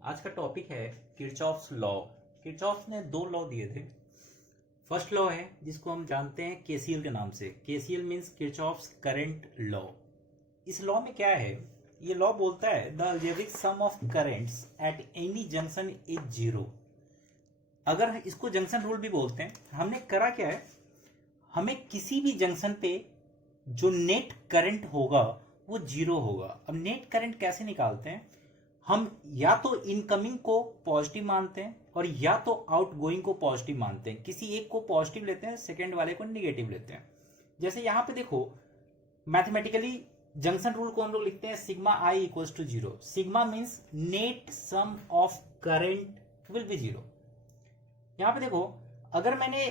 आज का टॉपिक है किरचॉफ्स लॉ। किरचॉफ ने दो लॉ दिए थे। फर्स्ट लॉ है जिसको हम जानते हैं केसीएल के नाम से। KCL means Kirchhoff's current law. इस लॉ में क्या है, ये लॉ बोलता है the algebraic sum of currents at any junction is zero. अगर इसको जंक्शन रूल भी बोलते हैं। हमने करा क्या है, हमें किसी भी जंक्शन पे जो नेट करंट होगा वो जीरो होगा। अब नेट करंट कैसे निकालते हैं, हम या तो इनकमिंग को पॉजिटिव मानते हैं और या तो आउटगोइंग को पॉजिटिव मानते हैं। किसी एक को पॉजिटिव लेते हैं, सेकेंड वाले को निगेटिव लेते हैं। जैसे यहां पे देखो, मैथमेटिकली जंक्शन रूल को हम लोग लिखते हैं sigma I equals to zero. Sigma means net sum of current will be zero. यहां पे देखो, अगर मैंने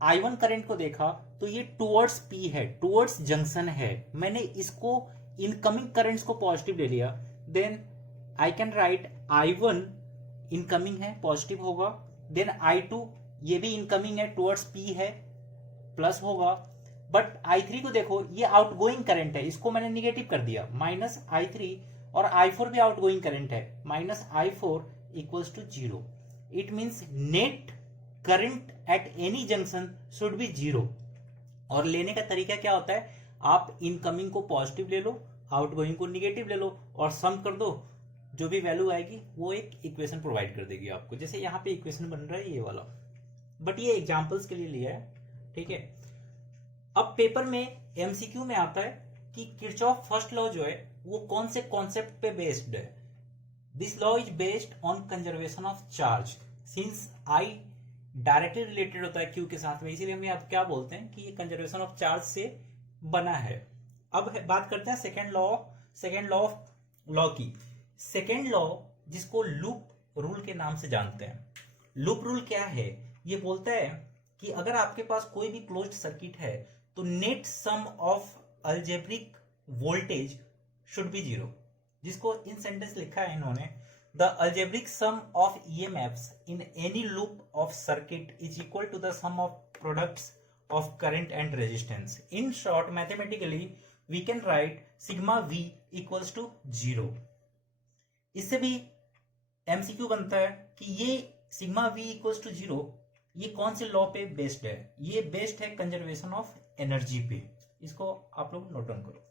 I1 करंट को देखा तो ये टुवर्ड्स P है, टुवर्ड्स जंक्शन है। मैंने इसको इनकमिंग करंट्स को पॉजिटिव ले लिया, then I can write I1 incoming है, पॉजिटिव होगा। देन I2 ये भी इनकमिंग है, टुवर्ड्स P है, प्लस होगा। बट I3 को देखो, ये आउटगोइंग करंट है, इसको मैंने निगेटिव कर दिया, माइनस I3। और I4 भी आउटगोइंग करंट है, minus I4 equals to zero. It means net current at any junction should be zero. और लेने का तरीका क्या होता है, आप इनकमिंग को पॉजिटिव ले लो, आउटगोइंग को निगेटिव ले लो और सम कर दो। जो भी वैल्यू आएगी वो एक इक्वेशन प्रोवाइड कर देगी आपको। जैसे यहाँ पे इक्वेशन बन रहा है ये वाला, बट ये एग्जांपल्स के लिए लिया है, ठीक है। अब पेपर में एमसीक्यू में आता है कि किरचॉफ फर्स्ट लॉ जो है वो कौन से कॉन्सेप्ट पे बेस्ड है। This law is based on conservation of charge. Since I directly related होता है क्यू के साथ में, इसीलिए हम आप क्या बोलते हैं कि ये कंजर्वेशन ऑफ चार्ज से बना है। अब बात करते हैं सेकेंड लॉ ऑफ लॉ की। सेकेंड लॉ जिसको लूप रूल के नाम से जानते हैं। लूप रूल क्या है, ये बोलता है कि अगर आपके पास कोई भी क्लोज्ड सर्किट है तो net sum of algebraic voltage should be zero. जिसको इन सेंटेंस लिखा है इन्होंने, the algebraic sum of EMFs in any loop of circuit is equal to the sum of products of current and resistance. In short, mathematically we can write sigma V equals to zero. इससे भी MCQ बनता है कि ये sigma V equals to zero ये कौन से law पे बेस्ड है। ये बेस्ड है कंजर्वेशन ऑफ एनर्जी पे। इसको आप लोग नोट डाउन करो।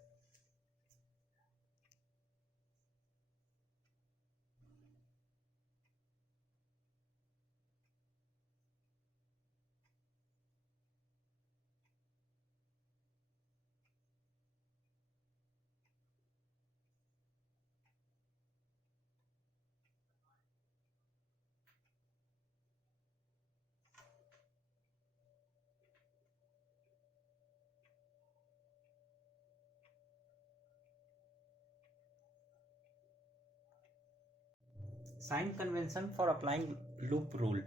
Sign convention for applying loop rule.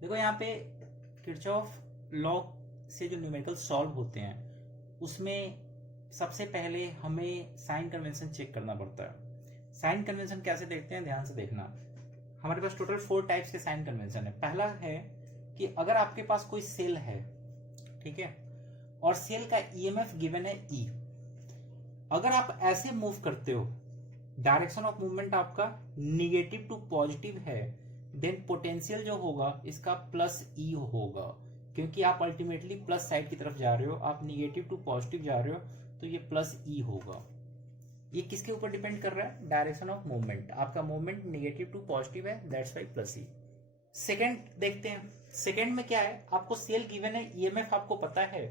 देखो यहाँ पे किरचॉफ लॉ से जो न्यूमेरिकल सॉल्व होते हैं उसमें सबसे पहले हमें साइन कन्वेंशन चेक करना पड़ता है। साइन कन्वेंशन कैसे देखते हैं, ध्यान से देखना। हमारे पास टोटल 4 टाइप्स के साइन कन्वेंशन है। पहला है कि अगर आपके पास कोई सेल है, ठीक है, और सेल का ईएमएफ गिवन है ई। अगर आप ऐसे मूव करते हो, डायरेक्शन ऑफ मूवमेंट आपका निगेटिव टू पॉजिटिव है, देन पोटेंशियल जो होगा इसका प्लस ई होगा, क्योंकि आप अल्टीमेटली प्लस साइड की तरफ जा रहे हो। आप निगेटिव टू पॉजिटिव जा रहे हो तो ये प्लस ई होगा। ये किसके ऊपर डिपेंड कर रहा है, डायरेक्शन ऑफ मूवमेंट। आपका मूवमेंट निगेटिव टू पॉजिटिव है, that's why plus E. Second देखते हैं। सेकेंड में क्या है, आपको सेल गिवन है, ईएमएफ आपको पता है,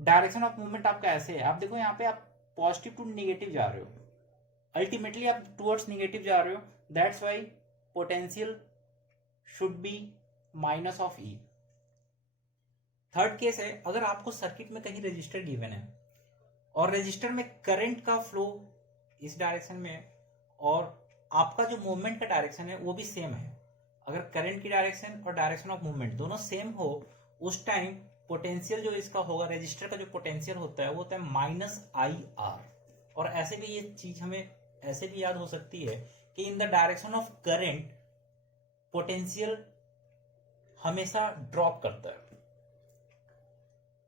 डायरेक्शन ऑफ मूवमेंट आपका ऐसे है। आप देखो यहाँ पे आप पॉजिटिव टू निगेटिव जा रहे हो, अल्टीमेटली आप टुवर्ड्स निगेटिव जा रहे हो, that's why potential should be minus of E. Third case है, अगर आपको सर्किट में कहीं रजिस्टर गिवन है और रजिस्टर में करंट का फ्लो इस डायरेक्शन में है और आपका जो मूवमेंट का डायरेक्शन है वो भी सेम है। अगर करंट की डायरेक्शन और डायरेक्शन ऑफ मूवमेंट दोनों सेम हो, उस टाइम पोटेंशियल जो इसका होगा, रजिस्टर का जो पोटेंशियल होता है वो होता है माइनस आई आर। और ऐसे भी ये चीज हमें ऐसे भी याद हो सकती है कि in the direction of current potential हमेशा ड्रॉप करता है।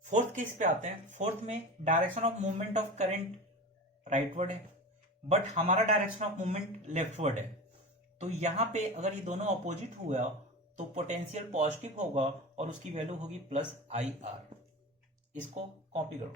फोर्थ केस पे आते हैं। फोर्थ में direction of movement of current rightward है, बट हमारा डायरेक्शन ऑफ मूवमेंट लेफ्टवर्ड है। तो यहाँ पे अगर ये दोनों अपोजिट हुआ तो पोटेंशियल पॉजिटिव होगा और उसकी वैल्यू होगी प्लस आई आर। इसको कॉपी करो।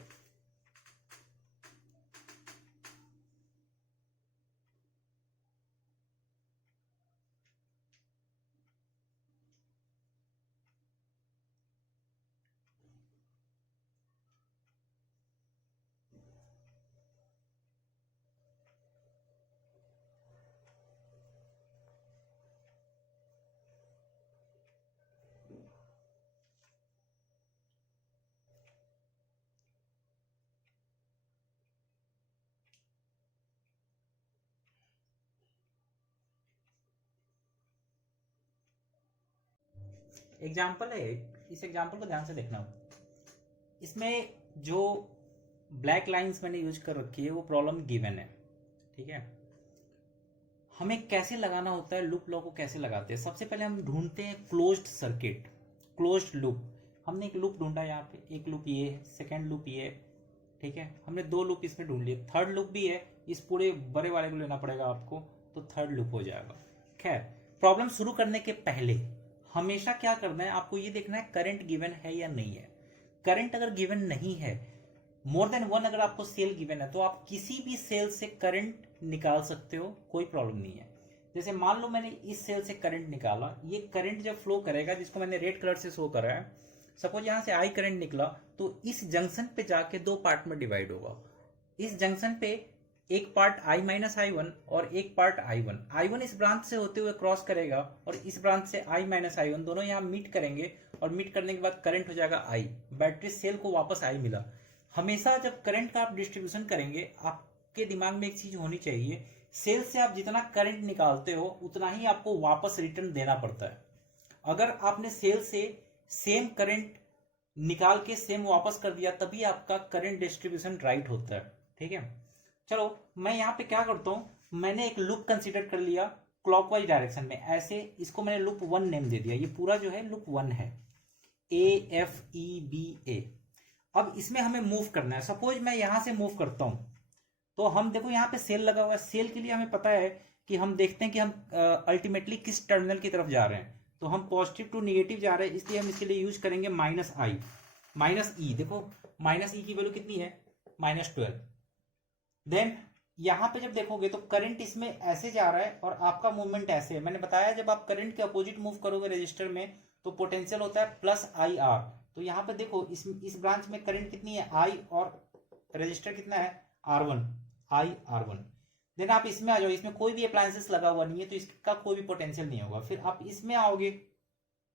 एग्जाम्पल है, इस एग्जाम्पल को ध्यान से देखना। इसमें जो ब्लैक लाइंस मैंने यूज कर रखी है वो प्रॉब्लम गिवन है, ठीक है। हमें कैसे लगाना होता है, लूप लॉ को कैसे लगाते हैं। सबसे पहले हम ढूंढते हैं क्लोज्ड सर्किट, क्लोज्ड लूप। हमने एक लूप ढूंढा यहाँ पे, एक लूप ये है, सेकेंड लूप ये है, ठीक है। हमने दो लूप इसमें ढूंढ लिए, थर्ड लूप भी है, इस पूरे बड़े वाले को लेना पड़ेगा आपको, तो थर्ड लूप हो जाएगा। खैर, प्रॉब्लम शुरू करने के पहले हमेशा क्या करना है, आपको ये देखना है करंट गिवन है या नहीं है। करंट अगर गिवन नहीं है, मोर देन वन अगर आपको सेल गिवन है, तो आप किसी भी सेल से करंट निकाल सकते हो, कोई प्रॉब्लम नहीं है। जैसे मान लो मैंने इस सेल से करंट निकाला, ये करंट जब फ्लो करेगा, जिसको मैंने रेड कलर से शो करा है, सपोज यहां से आई करंट निकला, तो इस जंक्शन पे जाके दो पार्ट में डिवाइड होगा। इस जंक्शन पे एक part I minus I one और एक part I one. I one इस ब्रांच से होते हुए क्रॉस करेगा और इस ब्रांच से आई माइनस आई वन, दोनों यहाँ मीट करेंगे और मीट करने के बाद करंट हो जाएगा आई। बैटरी सेल को वापस आई मिला। हमेशा जब करंट का आप डिस्ट्रीब्यूशन करेंगे, आपके दिमाग में एक चीज होनी चाहिए, सेल से आप जितना करंट निकालते हो उतना ही आपको वापस रिटर्न देना पड़ता है। अगर आपने सेल से सेम करंट निकाल के सेम वापस कर दिया, तभी आपका करंट डिस्ट्रीब्यूशन राइट होता है, ठीक है। चलो मैं यहाँ पे क्या करता हूं, मैंने एक लूप कंसीडर कर लिया क्लॉकवाइज डायरेक्शन में, ऐसे इसको मैंने लूप वन नेम दे दिया। ये पूरा जो है लूप वन है, AFEBA। अब इसमें हमें मूव करना है। सपोज मैं यहां से मूव करता हूं, तो हम देखो यहाँ पे सेल लगा हुआ है। सेल के लिए हमें पता है कि हम देखते हैं कि हम अल्टीमेटली किस टर्मिनल की तरफ जा रहे हैं। तो हम पॉजिटिव टू निगेटिव जा रहे हैं, इसलिए हम इसके लिए यूज करेंगे माइनस आई माइनस ई। देखो माइनस ई की वैल्यू कितनी है, -12। देन यहां पे जब देखोगे तो करंट इसमें ऐसे जा रहा है और आपका मूवमेंट ऐसे है। मैंने बताया जब आप करंट के अपोजिट मूव करोगे रजिस्टर में, तो पोटेंशियल होता है प्लस आई आर। तो यहाँ पे देखो इस ब्रांच में करंट कितनी है, आई, और रजिस्टर कितना है, R1, आई R1। देन आप इसमें आ जाओ, इसमें कोई भी अप्लायंसेस लगा हुआ नहीं है, तो इसका कोई भी पोटेंशियल नहीं होगा। फिर आप इसमें आओगे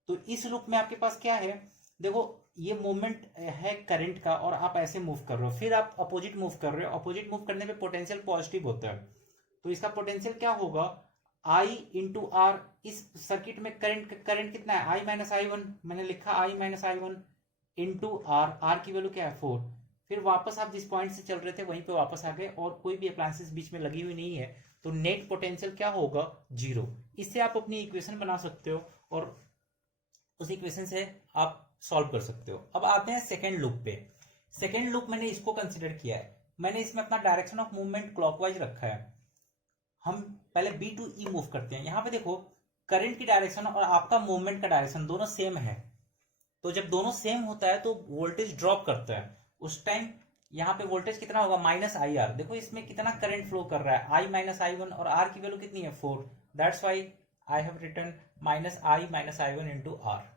तो इस लूप में आपके पास क्या है, देखो ये मूवमेंट है करंट का और आप ऐसे मूव कर रहे हो, फिर आप अपोजिट मूव कर रहे हो। अपोजिट मूव करने पे पोटेंशियल पॉजिटिव होता है, तो इसका पोटेंशियल क्या होगा, I इंटू आर। इस सर्किट में करंट कितना है, आई माइनस आई वन। मैंने लिखा I minus I one into R. R की वैल्यू क्या है, 4। फिर वापस आप जिस पॉइंट से चल रहे थे वहीं पे वापस आ गए और कोई भी अप्लायंसेस बीच में लगी हुई नहीं है, तो नेट पोटेंशियल क्या होगा, 0। इससे आप अपनी इक्वेशन बना सकते हो और उस इक्वेशन से आप सॉल्व कर सकते हो। अब आते हैं सेकेंड लूप पे। सेकेंड लूप मैंने इसको कंसिडर किया है, मैंने इसमें अपना डायरेक्शन ऑफ मूवमेंट क्लॉकवाइज रखा है। हम पहले बी टू ई मूव करते हैं। यहाँ पे देखो करंट की डायरेक्शन और आपका मूवमेंट का डायरेक्शन दोनों सेम है, तो जब दोनों सेम होता है तो वोल्टेज ड्रॉप करता है। उस टाइम यहाँ पे वोल्टेज कितना होगा, माइनस आई आर। देखो इसमें कितना करंट फ्लो कर रहा है, आई माइनस आई वन, और आर की वैल्यू कितनी है, 4। That's why I have written minus I one into R.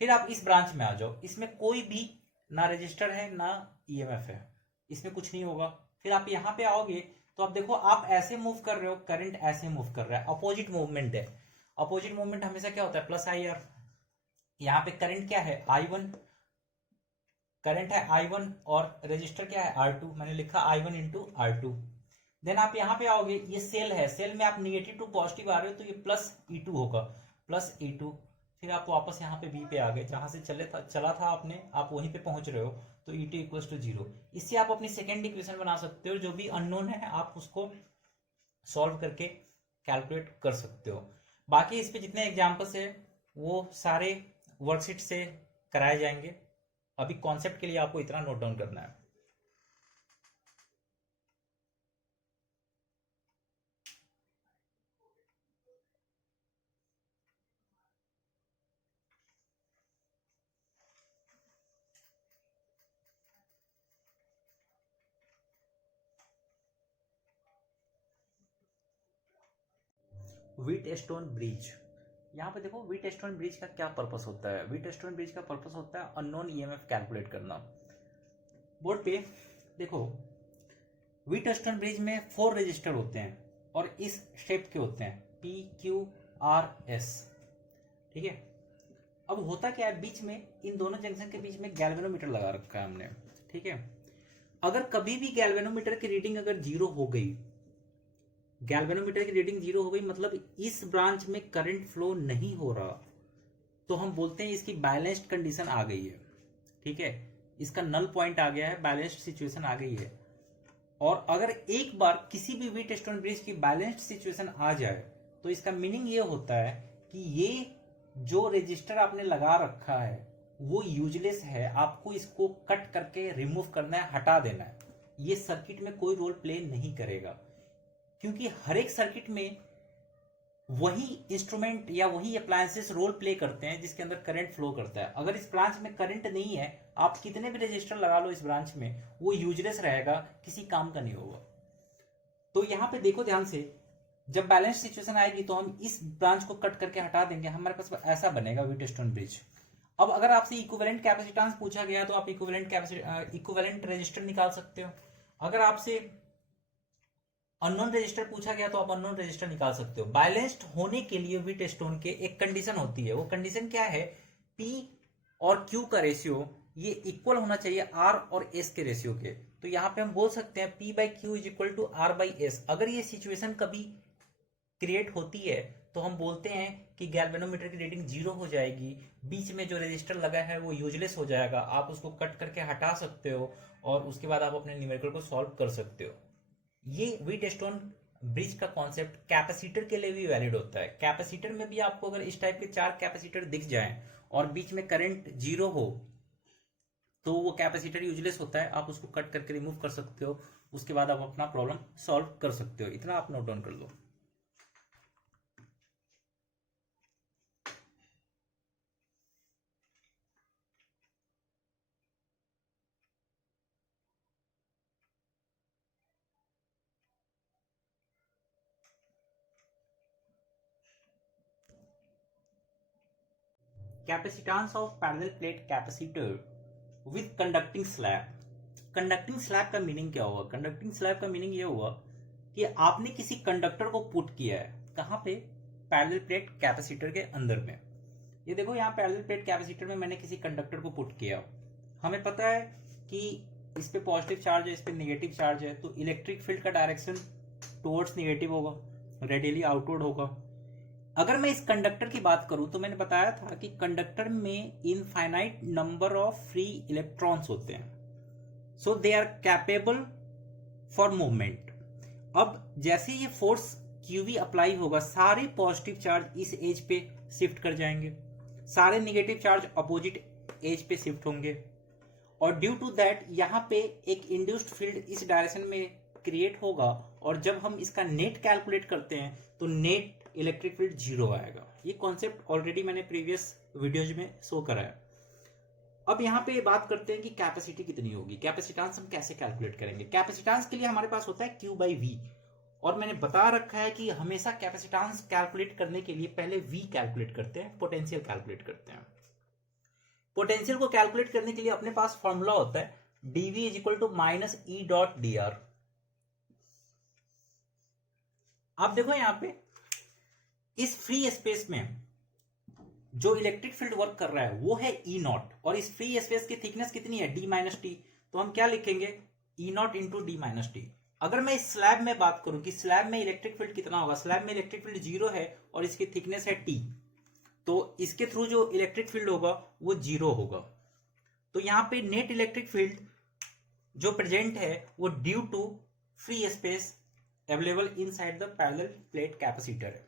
फिर आप इस ब्रांच में आ जाओ, इसमें कोई भी ना रजिस्टर है ना ईएमएफ है, इसमें कुछ नहीं होगा। फिर आप यहाँ पे आओगे तो आप देखो आप ऐसे मूव कर रहे हो, करंट ऐसे मूव कर रहा है, अपोजिट मूवमेंट है। अपोजिट मूवमेंट हमेशा क्या होता है, प्लस आई आर। यहाँ पे करंट क्या है, I1, करंट है I1 और रजिस्टर क्या है, R2। मैंने लिखा I1 इंटू R2। देन आप यहाँ पे आओगे, ये सेल है, सेल में आप निगेटिव टू पॉजिटिव आ रहे हो, तो ये प्लस E2 होगा, प्लस E2। फिर आप वापस यहाँ पे B पे आ गए, जहां से चला था आपने, आप वहीं पे पहुंच रहे हो, तो E2 इक्वल्स टू 0। इससे आप अपनी सेकेंड इक्वेशन बना सकते हो, जो भी अननोन है आप उसको सॉल्व करके कैलकुलेट कर सकते हो। बाकी इस पे जितने एग्जाम्पल्स है वो सारे वर्कशीट से कराए जाएंगे। अभी कॉन्सेप्ट के लिए आपको इतना नोट डाउन करना है। Wheatstone bridge. यहाँ पे देखो व्हीटस्टोन ब्रिज का क्या पर्पस होता है। व्हीटस्टोन ब्रिज का पर्पस होता है अननोन ईएमएफ कैलकुलेट करना। बोर्ड पे देखो व्हीटस्टोन ब्रिज में 4 रजिस्टर होते हैं और इस शेप के होते हैं PQRS, ठीक है। अब होता क्या है, बीच में इन दोनों जंक्शन के बीच में गैल्वेनोमीटर लगा रखा है हमने, ठीक है। अगर कभी भी गैल्वेनोमीटर की रीडिंग अगर 0 हो गई, गैल्वेनोमीटर की रीडिंग 0 हो गई मतलब इस ब्रांच में करंट फ्लो नहीं हो रहा, तो हम बोलते हैं इसकी बैलेंस्ड कंडीशन आ गई है, ठीक है। इसका नल पॉइंट आ गया है, बैलेंस्ड सिचुएशन आ गई है। और अगर एक बार किसी भी व्हीटस्टोन ब्रिज की बैलेंस्ड सिचुएशन आ जाए तो इसका मीनिंग ये होता है कि ये जो रजिस्टर आपने लगा रखा है वो यूजलेस है, आपको इसको कट करके रिमूव करना है, हटा देना है। ये सर्किट में कोई रोल प्ले नहीं करेगा, क्योंकि हर एक सर्किट में वही इंस्ट्रूमेंट या वही अप्लायंसेस रोल प्ले करते हैं जिसके अंदर करंट फ्लो करता है। अगर इस ब्रांच में करंट नहीं है, आप कितने भी रजिस्टर लगा लो इस ब्रांच में, वो यूजलेस रहेगा, किसी काम का नहीं होगा। तो यहां पे देखो ध्यान से, जब बैलेंस सिचुएशन आएगी तो हम इस ब्रांच को कट करके हटा देंगे, हमारे पास ऐसा बनेगा व्हीटस्टोन ब्रिज। अब अगर आपसे इक्विवेलेंट कैपेसिटेंस पूछा गया तो आप इक्विवेलेंट रजिस्टर निकाल सकते हो। अगर आपसे अननोन रजिस्टर पूछा गया तो आप अननोन रजिस्टर निकाल सकते हो। बैलेंस्ड होने के लिए व्हीटस्टोन के एक कंडीशन होती है, वो कंडीशन क्या है, P और Q का रेशियो ये इक्वल होना चाहिए R और S के रेशियो के। तो यहाँ पे हम बोल सकते हैं P/Q is equal to R/S। अगर ये सिचुएशन कभी क्रिएट होती है तो हम बोलते हैं कि गैल्वेनोमीटर की रीडिंग 0 हो जाएगी, बीच में जो रजिस्टर लगा है वो यूजलेस हो जाएगा, आप उसको कट करके हटा सकते हो और उसके बाद आप अपने न्यूमेरिकल को सॉल्व कर सकते हो। ये व्हीटस्टोन ब्रिज का कॉन्सेप्ट कैपेसिटर के लिए भी वैलिड होता है। कैपेसिटर में भी आपको अगर इस टाइप के 4 कैपेसिटर दिख जाएं और बीच में करंट 0 हो तो वो कैपेसिटर यूजलेस होता है, आप उसको कट करके रिमूव कर सकते हो, उसके बाद आप अपना प्रॉब्लम सॉल्व कर सकते हो। इतना आप नोट डाउन कर लो। Capacitance of parallel plate capacitor with conducting slab. Conducting slab का मीनिंग क्या हुआ? कंडक्टिंग स्लैब का मीनिंग ये हुआ कि आपने किसी कंडक्टर को पुट किया है, कहां पे? पैरेलल प्लेट कैपेसिटर के अंदर में। ये देखो यहाँ पैरेलल प्लेट कैपेसिटर में मैंने किसी कंडक्टर को पुट किया। हमें पता है कि इस पे पॉजिटिव चार्ज है, इस पे नेगेटिव चार्ज है, तो इलेक्ट्रिक फील्ड का डायरेक्शन टुवर्ड्स नेगेटिव होगा, रेडियली आउटवर्ड होगा। अगर मैं इस कंडक्टर की बात करूं तो मैंने बताया था कि कंडक्टर में infinite number of free electrons होते हैं, so they are capable for movement. अब जैसे ये फोर्स क्यूवी अप्लाई होगा, सारे पॉजिटिव चार्ज इस एज पे शिफ्ट कर जाएंगे, सारे नेगेटिव चार्ज अपोजिट एज पे शिफ्ट होंगे, और ड्यू टू दैट यहां पे एक इंड्यूस्ड फील्ड इस डायरेक्शन में क्रिएट होगा, और जब हम इसका नेट कैलकुलेट करते हैं तो नेट इलेक्ट्रिक फील्ड 0 आएगा। ये कॉन्सेप्ट ऑलरेडी मैंने प्रीवियस वीडियोज में शो करा है। अब यहाँ पे बात करते हैं कि कैपेसिटी कितनी होगी, कैपेसिटेंस हम कैसे कैलकुलेट करेंगे। कैपेसिटेंस के लिए हमारे पास होता है Q/V, और मैंने बता रखा है कि हमेशा कैपेसिटेंस कैलकुलेट करने के लिए पहले V कैलकुलेट करते हैं, पोटेंशियल कैलकुलेट करते हैं। पोटेंशियल को कैलकुलेट करने के लिए अपने पास फॉर्मूला होता है dV is equal to -E.dr। आप देखो यहाँ पे इस फ्री स्पेस में जो इलेक्ट्रिक फील्ड वर्क कर रहा है वो है E0, और इस फ्री स्पेस की थिकनेस कितनी है? D-T। तो हम क्या लिखेंगे? E0 into D-T। अगर मैं इस स्लैब में बात करूं कि स्लैब में इलेक्ट्रिक फील्ड कितना होगा, स्लैब में इलेक्ट्रिक फील्ड 0 है और इसकी थिकनेस है T, तो इसके थ्रू जो इलेक्ट्रिक फील्ड होगा वो 0 होगा। तो यहाँ पे नेट इलेक्ट्रिक फील्ड जो प्रेजेंट है वो due to free space available inside the parallel plate capacitor है।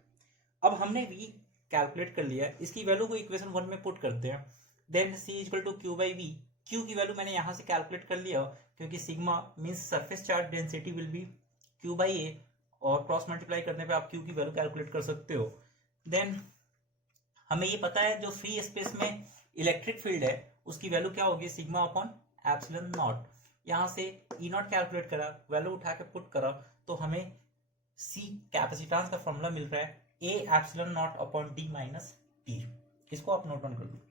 अब हमने V कैलकुलेट कर लिया, इसकी वैल्यू को इक्वेशन 1 में पुट करते हैं, then C equal to Q/V। Q की वैल्यू मैंने यहां से कैलकुलेट कर लिया, क्योंकि sigma means surface charge density will be Q/A, और क्रॉस मल्टीप्लाई करने पे आप Q की वैल्यू कैलकुलेट कर सकते हो। देन हमें ये पता है जो फ्री स्पेस में इलेक्ट्रिक फील्ड है उसकी वैल्यू क्या होगी? Sigma upon epsilon not. यहां से E0 कैलकुलेट करा, वैल्यू उठा के पुट करा, तो हमें C कैपेसिटेंस का फॉर्मूला मिल रहा है A epsilon not upon D minus T. इसको आप नोट डाउन कर दो।